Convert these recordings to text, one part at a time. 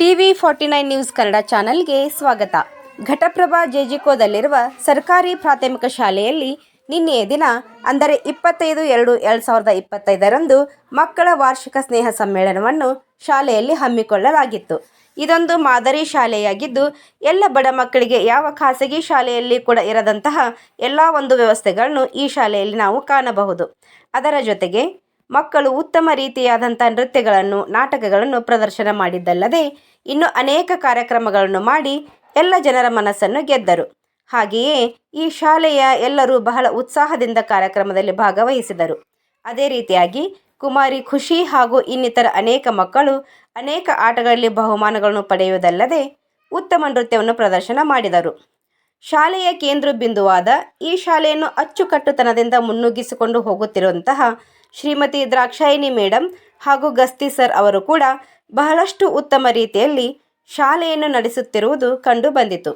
TV forty nine news Kannada ಚಾನೆಲ್ಗೆ ಸ್ವಾಗತ. ಘಟಪ್ರಭಾ ಜೆಜಿಕೋದಲ್ಲಿರುವ ಸರ್ಕಾರಿ ಪ್ರಾಥಮಿಕ ಶಾಲೆಯಲ್ಲಿ ನಿನ್ನೆಯ ದಿನ, ಅಂದರೆ ಇಪ್ಪತ್ತೈದು ಎರಡು ಎರಡು ಸಾವಿರದ ಇಪ್ಪತ್ತೈದರಂದು ಮಕ್ಕಳ ವಾರ್ಷಿಕ ಸ್ನೇಹ ಸಮ್ಮೇಳನವನ್ನು ಶಾಲೆಯಲ್ಲಿ ಹಮ್ಮಿಕೊಳ್ಳಲಾಗಿತ್ತು. ಇದೊಂದು ಮಾದರಿ ಶಾಲೆಯಾಗಿದ್ದು, ಎಲ್ಲ ಬಡ ಮಕ್ಕಳಿಗೆ ಯಾವ ಖಾಸಗಿ ಶಾಲೆಯಲ್ಲಿ ಕೂಡ ಇರದಂತಹ ಎಲ್ಲ ಒಂದು ವ್ಯವಸ್ಥೆಗಳನ್ನು ಈ ಶಾಲೆಯಲ್ಲಿ ನಾವು ಕಾಣಬಹುದು. ಅದರ ಜೊತೆಗೆ ಮಕ್ಕಳು ಉತ್ತಮ ರೀತಿಯಾದಂಥ ನೃತ್ಯಗಳನ್ನು, ನಾಟಕಗಳನ್ನು ಪ್ರದರ್ಶನ ಮಾಡಿದ್ದಲ್ಲದೆ ಇನ್ನು ಅನೇಕ ಕಾರ್ಯಕ್ರಮಗಳನ್ನು ಮಾಡಿ ಎಲ್ಲ ಜನರ ಮನಸ್ಸನ್ನು ಗೆದ್ದರು. ಹಾಗೆಯೇ ಈ ಶಾಲೆಯ ಎಲ್ಲರೂ ಬಹಳ ಉತ್ಸಾಹದಿಂದ ಕಾರ್ಯಕ್ರಮದಲ್ಲಿ ಭಾಗವಹಿಸಿದರು. ಅದೇ ರೀತಿಯಾಗಿ ಕುಮಾರಿ ಖುಷಿ ಹಾಗೂ ಇನ್ನಿತರ ಅನೇಕ ಮಕ್ಕಳು ಅನೇಕ ಆಟಗಳಲ್ಲಿ ಬಹುಮಾನಗಳನ್ನು ಪಡೆಯುವುದಲ್ಲದೆ ಉತ್ತಮ ನೃತ್ಯವನ್ನು ಪ್ರದರ್ಶನ ಮಾಡಿದರು. ಶಾಲೆಯ ಕೇಂದ್ರ ಬಿಂದುವಾದ ಈ ಶಾಲೆಯನ್ನು ಅಚ್ಚುಕಟ್ಟುತನದಿಂದ ಮುನ್ನುಗ್ಗಿಸಿಕೊಂಡು ಹೋಗುತ್ತಿರುವಂತಹ ಶ್ರೀಮತಿ ದ್ರಾಕ್ಷಾಯಿನಿ ಮೇಡಮ್ ಹಾಗೂ ಗಸ್ತಿ ಸರ್ ಅವರು ಕೂಡ ಬಹಳಷ್ಟು ಉತ್ತಮ ರೀತಿಯಲ್ಲಿ ಶಾಲೆಯನ್ನು ನಡೆಸುತ್ತಿರುವುದು ಕಂಡು ಬಂದಿತು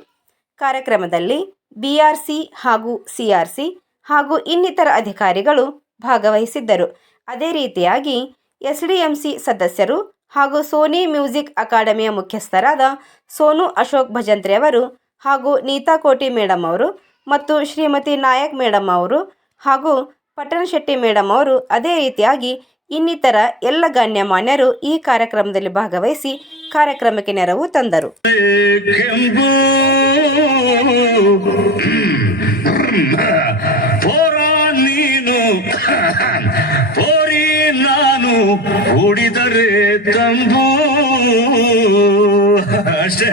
ಕಾರ್ಯಕ್ರಮದಲ್ಲಿ ಬಿ ಆರ್ ಸಿ ಹಾಗೂ ಸಿ ಆರ್ ಸಿ ಹಾಗೂ ಇನ್ನಿತರ ಅಧಿಕಾರಿಗಳು ಭಾಗವಹಿಸಿದ್ದರು. ಅದೇ ರೀತಿಯಾಗಿ ಎಸ್ ಡಿ ಎಂ ಸಿ ಸದಸ್ಯರು ಹಾಗೂ ಸೋನಿ ಮ್ಯೂಸಿಕ್ ಅಕಾಡೆಮಿಯ ಮುಖ್ಯಸ್ಥರಾದ ಸೋನು ಅಶೋಕ್ ಭಜಂತ್ರಿ ಅವರು ಹಾಗೂ ನೀತಾ ಕೋಟಿ ಮೇಡಮ್ ಅವರು ಮತ್ತು ಶ್ರೀಮತಿ ನಾಯಕ್ ಮೇಡಮ್ ಅವರು ಹಾಗೂ ಪಟ್ಟಣ ಶೆಟ್ಟಿ ಮೇಡಮ್ ಅವರು ಅದೇ ರೀತಿಯಾಗಿ ಇನ್ನಿತರ ಎಲ್ಲ ಗಣ್ಯಮಾನ್ಯರು ಈ ಕಾರ್ಯಕ್ರಮದಲ್ಲಿ ಭಾಗವಹಿಸಿ ಕಾರ್ಯಕ್ರಮಕ್ಕೆ ನೆರವು ತಂದರು. ಕೂಡಿದರೆ ತಂಬೂ. ಅಷ್ಟೇ.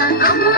come on.